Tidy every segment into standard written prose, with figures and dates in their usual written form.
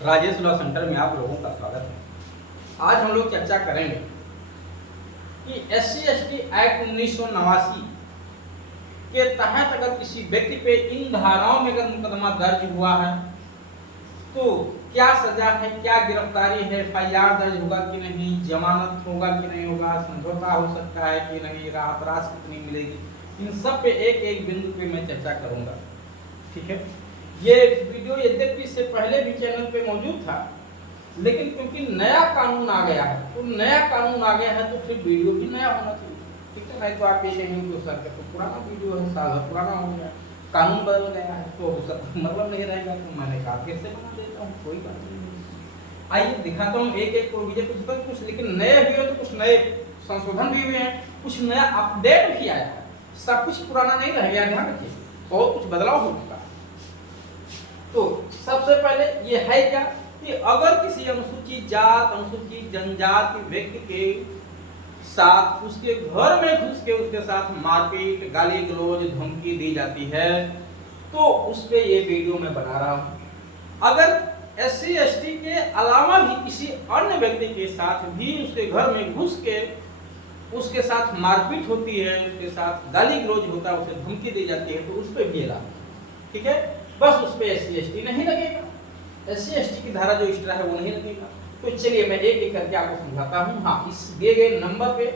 Rajesh law centre में आप लोगों का स्वागत है। आज हम लोग चर्चा करेंगे कि SC/ST एक्ट 1989 के तहत अगर किसी व्यक्ति पे इन धाराओं में अगर मुकदमा दर्ज हुआ है तो क्या सजा है, क्या गिरफ्तारी है, FIR दर्ज होगा कि नहीं, जमानत होगा कि नहीं होगा, समझौता हो सकता है कि नहीं, राहत राशि कितनी मिलेगी, इन सब पे एक एक बिंदु पे मैं चर्चा करूंगा। ठीक है, ये वीडियो यद्यपि इससे पहले भी चैनल पे मौजूद था, लेकिन क्योंकि नया कानून आ गया है तो नया कानून आ गया है तो फिर वीडियो भी नया होना चाहिए। ठीक है, नहीं तो आप ये कहेंगे तो सर तो पुराना वीडियो है, साल भर पुराना हो गया, कानून बदल गया है तो सर मतलब नहीं रहेगा, तो मैंने कहा फिर से बना देता हूँ, कोई बात नहीं। आइए दिखाता हूँ एक एक प्रोविजन कुछ, लेकिन नए भी हो तो कुछ नए संशोधन भी हुए हैं, कुछ नया अपडेट भी आया है, सब कुछ पुराना नहीं रह गया, ध्यान रखिए बहुत कुछ बदलाव हो चुका। तो सबसे पहले ये है क्या कि अगर किसी अनुसूचित जात, अनुसूचित जनजाति व्यक्ति के साथ उसके घर में घुस के उसके साथ मारपीट, गाली गलौज, धमकी दी जाती है तो उस पे ये वीडियो मैं बना रहा हूं। अगर SC/ST के अलावा भी किसी अन्य व्यक्ति के साथ भी उसके घर में घुस के उसके साथ मारपीट होती है, उसके साथ गाली गलौज होता है, उसे धमकी दी जाती है तो उस पर भी एलान। ठीक है, बस उस पर SC/ST नहीं लगेगा, SC/ST की धारा जो एक्स्ट्रा है वो नहीं लगेगा। तो चलिए मैं एक एक करके आपको समझाता हूँ। हाँ, इस दिए गए नंबर पे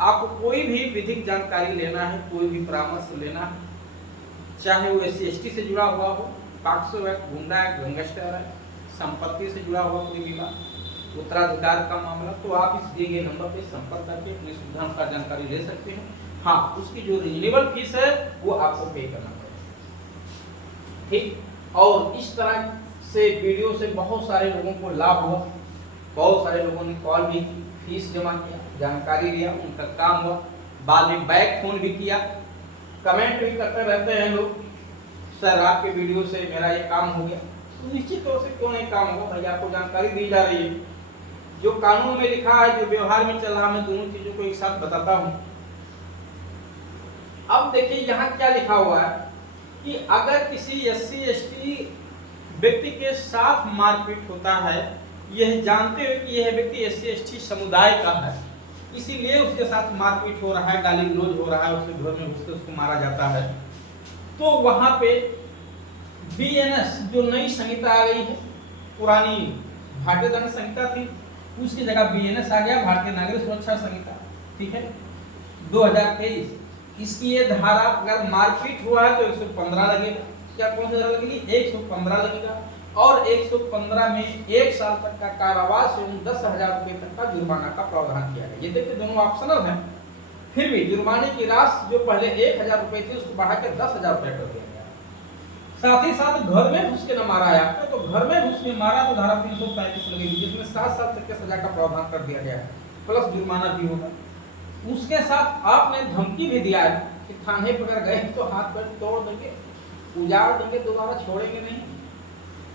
आपको कोई भी विधिक जानकारी लेना है, कोई भी परामर्श लेना है, चाहे वो SC/ST से जुड़ा हुआ हो, पॉक्सो एक्ट, गुंडा एक्ट, गैंगस्टर एक्ट, संपत्ति से जुड़ा हुआ कोई विवाद, उत्तराधिकार का मामला, तो आप इस दिए गए नंबर पे संपर्क करके अपनी सुविधा अनुसार जानकारी ले सकते हैं। हाँ, उसकी जो रिजनेबल फीस है वो आपको पे करना पड़ेगा। ठीक, और इस तरह से वीडियो से बहुत सारे लोगों को लाभ हुआ, बहुत सारे लोगों ने कॉल भी की, फीस जमा किया, जानकारी लिया, उनका काम हुआ, बाद में बैक फोन भी किया, कमेंट भी करते रहते हैं लोग, सर आपके वीडियो से मेरा ये काम हो गया। तो निश्चित तौर से क्यों नहीं काम होगा भाई, आपको जानकारी दी जा रही है, जो कानून में लिखा है, जो व्यवहार में चल रहा है, मैं दोनों चीजों को एक साथ बताता हूं। अब देखिए यहाँ क्या लिखा हुआ है कि अगर किसी SC/ST व्यक्ति के साथ मारपीट होता है, यह जानते हुए कि यह व्यक्ति SC/ST समुदाय का है, इसीलिए उसके साथ मारपीट हो रहा है, गाली गलौज हो रहा है, उसके घर में घुस के उसको मारा जाता है, तो वहां पे BNS जो नई संहिता आ गई है, पुरानी भारतीय दंड संहिता थी, उसकी जगह BNS आ गया, भारतीय नागरिक सुरक्षा संहिता। ठीक है, 2023, इसकी ये धारा अगर मारपीट हुआ है तो 115 लगेगा। क्या कौन सी धारा लगेगी? 115 लगेगा, और 115 में 1 साल तक का कारावास एवं 10,000 रुपए तक का जुर्माना का प्रावधान किया गया। ये देखिए दोनों ऑप्शनल हैं, फिर भी जुर्माने की राशि जो पहले 1,000 रुपए थी उसको बढ़ा के 10,000 रुपए कर दिया गया। साथ ही साथ घर में घुस के न मारा है आपने, तो घर में घुस के मारा तो धारा 335 लगेगी, जिसमें 7 साल तक के सजा का प्रावधान कर दिया गया है, प्लस जुर्माना भी होगा। उसके साथ आपने धमकी भी दिया है कि थाने पर अगर गए तो हाथ पैर तोड़ देंगे, उजाड़ देंगे, दोबारा छोड़ेंगे नहीं।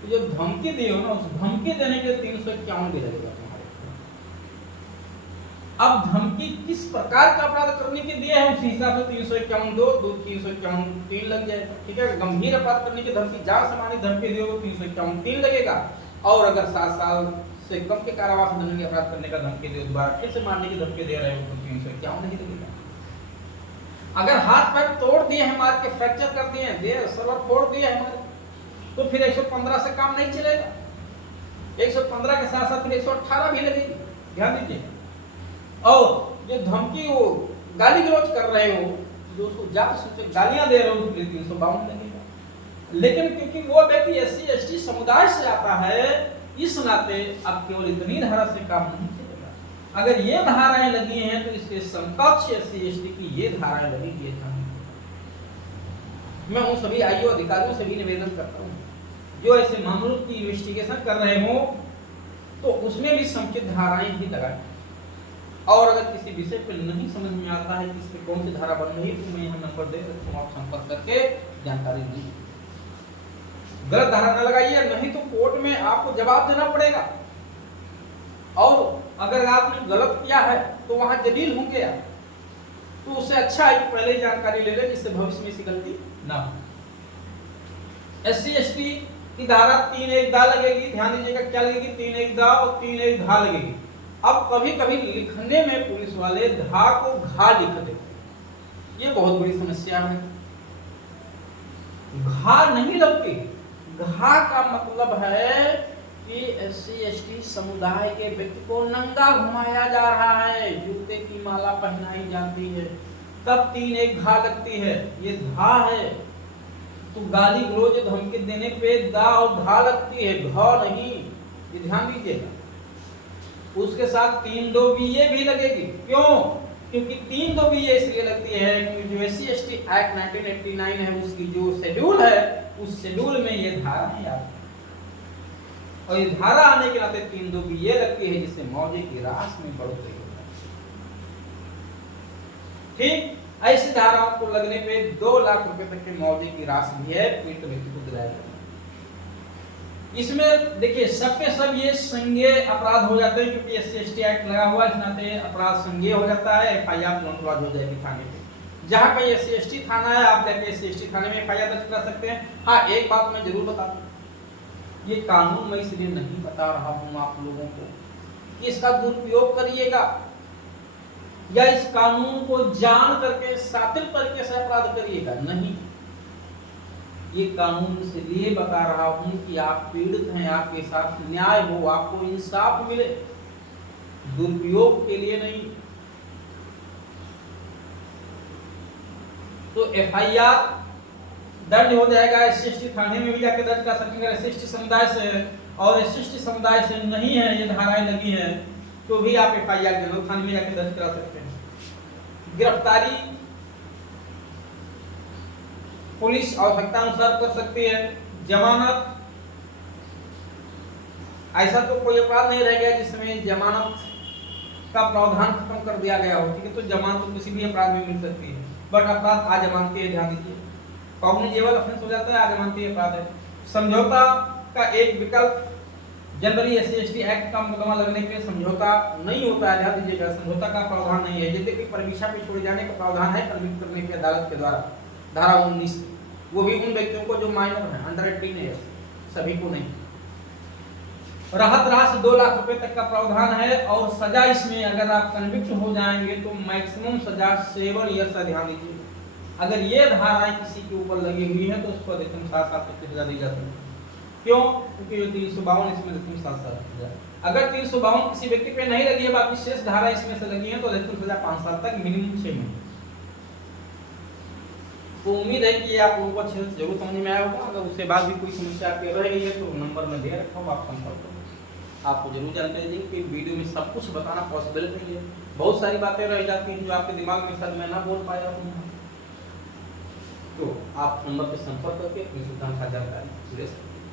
तो जो धमकी दी हो ना, उस धमकी देने के 351 भी लगेगा तुम्हारे। अब धमकी किस प्रकार का अपराध करने के दिए हैं, उसी हिसाब से 351 दो 351 3 लग जाएगा। ठीक है, गंभीर अपराध करने की धमकी, जान से मारने की धमकी दी हो तो 351 3 लगेगा, और अगर 7 साल से कम के कारावास दंड के अपराध करने का धमकी दे, दोबारा फिर से मारने की धमकी दे रहे हो तो 351 नहीं लगेगा। अगर हाथ पैर तोड़ दिए हैं, मार के फ्रैक्चर कर दिए हैं, देह सर्वर फोड़ दिए हैं हमारे, तो फिर 115 से काम नहीं चलेगा, 115 के साथ साथ फिर 118 भी लगेगी, ध्यान दीजिए। और जो धमकी वो गाली गलौज कर रहे हो, जो उसको जात सूचक गालियां दे रहे हो, उसके लिए 352 लगेगा। लेकिन क्योंकि वो व्यक्ति SC/ST समुदाय से आता है, इस नाते अब केवल इतनी धारा से काम नहीं चलेगा। अगर ये धाराएं लगी हैं तो इसके समकक्ष SC/ST की ये धाराएं लगेगी। मैं उन सभी IAO अधिकारियों से भी निवेदन करता हूँ जो ऐसे मामलों की इन्वेस्टिगेशन कर रहे हो तो उसमें भी समुचित धाराएं ही लगाएं। और अगर किसी विषय पर नहीं समझ में आता है कि इस पर कौन सी धारा बन रही है तो मैं यहाँ नंबर दे सकता हूँ, आप संपर्क करके जानकारी लीजिए। गलत धारा न लगाइए, नहीं तो कोर्ट में आपको जवाब देना पड़ेगा, और अगर आपने गलत किया है तो वहां जलील होंगे आप, तो उससे अच्छा है कि पहले ही जानकारी ले ले, जिससे भविष्य में ऐसी गलती ना हो। SC/ST कि धारा 3(1) दा लगेगी, ध्यान दीजिएगा क्या लगेगी, 3(1) दा और 3(1) धा लगेगी। अब कभी कभी लिखने में पुलिस वाले धा को घा लिख देते हैं, ये बहुत बड़ी समस्या है। घा नहीं लगती, घा का मतलब है कि SC/ST समुदाय के व्यक्ति को नंगा घुमाया जा रहा है, जूते की माला पहनाई जाती है, तब 3(1) घा लगती है, ये धा है। तो गाली गलौज धमकी देने पे दा और धा लगती है, घ नहीं, ये ध्यान दीजिएगा। उसके साथ 3(2) बीए भी लगेगी। क्यों? क्योंकि 3(2) बीए इसलिए लगती है कि जो SC/ST एक्ट 1989 है उसकी जो शेड्यूल है, उस शेड्यूल में ये धारा नहीं आती, और ये धारा आने के नाते 3(2) बीए लगती है, जिससे मौजे की रास में बढ़ोतरी होता है। ठीक ऐसी धाराओं को लगने पे 2 लाख रुपए तक के मुआवजे की राशि भी है पीड़ित व्यक्ति को दिलाया जाता है। इसमें देखिए सब के सब ये संज्ञेय अपराध हो जाते हैं, क्योंकि SC/ST एक्ट लगा हुआ है, इस नाते अपराध संज्ञेय हो जाता है, FIR तुरंत लॉन्च हो जाएगी थाने पे। जहां कहीं SC/ST थाना है, आप जाके SC/ST थाने में FIR दर्ज करा सकते हैं। हाँ, एक बात मैं जरूर बता दूं, ये कानून मैं इसलिए नहीं बता रहा हूं आप लोगों को कि इसका दुरुपयोग करिएगा या इस कानून को जान करके शातिर तरीके से अपराध करिएगा, नहीं। ये कानून इसलिए बता रहा हूं कि आप पीड़ित हैं, आपके साथ न्याय हो, आपको इंसाफ मिले, दुरुपयोग के लिए नहीं। तो FIR दर्ज हो जाएगा, SC/ST थाने में भी जाके दर्ज कर सकेंगे। SC/ST समुदाय से और SC/ST समुदाय से नहीं है ये धाराएं लगी हैं, तो भी आप FIR जनरल थाने में जाके दर्ज करा सकते हैं। गिरफ्तारी पुलिस आवश्यकता अनुसार कर सकती है। जमानत, ऐसा तो कोई अपराध नहीं रह गया जिसमें जमानत का प्रावधान खत्म कर दिया गया हो, ठीक है, तो जमानत तो किसी भी अपराध में मिल सकती है, बट अपराध आजमानती है, ध्यान दीजिए, कॉग्निजेबल ऑफेंस हो जाता है, आजमानती अपराध है। समझौता का एक विकल्प, जनरली SC/ST एक्ट का मुकदमा लगने पे समझौता नहीं होता है, ध्यान दीजिएगा, समझौता का प्रावधान नहीं है। यदि परमीशा पे छोड़े जाने का प्रावधान है कन्विक्ट करने की अदालत के द्वारा, धारा 19, वो भी उन व्यक्तियों को जो माइनर हैं, अंडर 18 है, सभी को नहीं। राहत राशि 2 लाख रुपए तक का प्रावधान है, और सजा इसमें अगर आप कन्विक्ट हो जाएंगे तो मैक्सिमम सजा 7 ईयर से, ध्यान दीजिए। अगर ये धाराएं किसी के ऊपर लगी हुई है तो उसको अधिकतम 7 साल तक की सजा दी जा सकती है। क्यों? क्योंकि जो 352 इसमें अधिकतम 7 साल की सजा। अगर 352 किसी व्यक्ति पे नहीं लगी है, बाकी शेष धारा इसमें से लगी है, तो अधिकतम सजा 5 साल तक, मिनिमम 6 महीने। तो उम्मीद है कि ये आप लोगों को अच्छे से जरूर समझ में आया होगा। अगर उसके बाद भी कोई समस्या आपके रह गई है तो नंबर में दे रखा हूँ, आप संपर्क करो। आपको जरूर जानकारी देंगे कि वीडियो में सब कुछ बताना पॉसिबल नहीं है, बहुत सारी बातें रह जाती हैं जो आपके दिमाग में शायद मैं ना बोल पाया हूँ, तो आप नंबर पर संपर्क करके अपनी सुविधा जानकारी ले सकते हैं।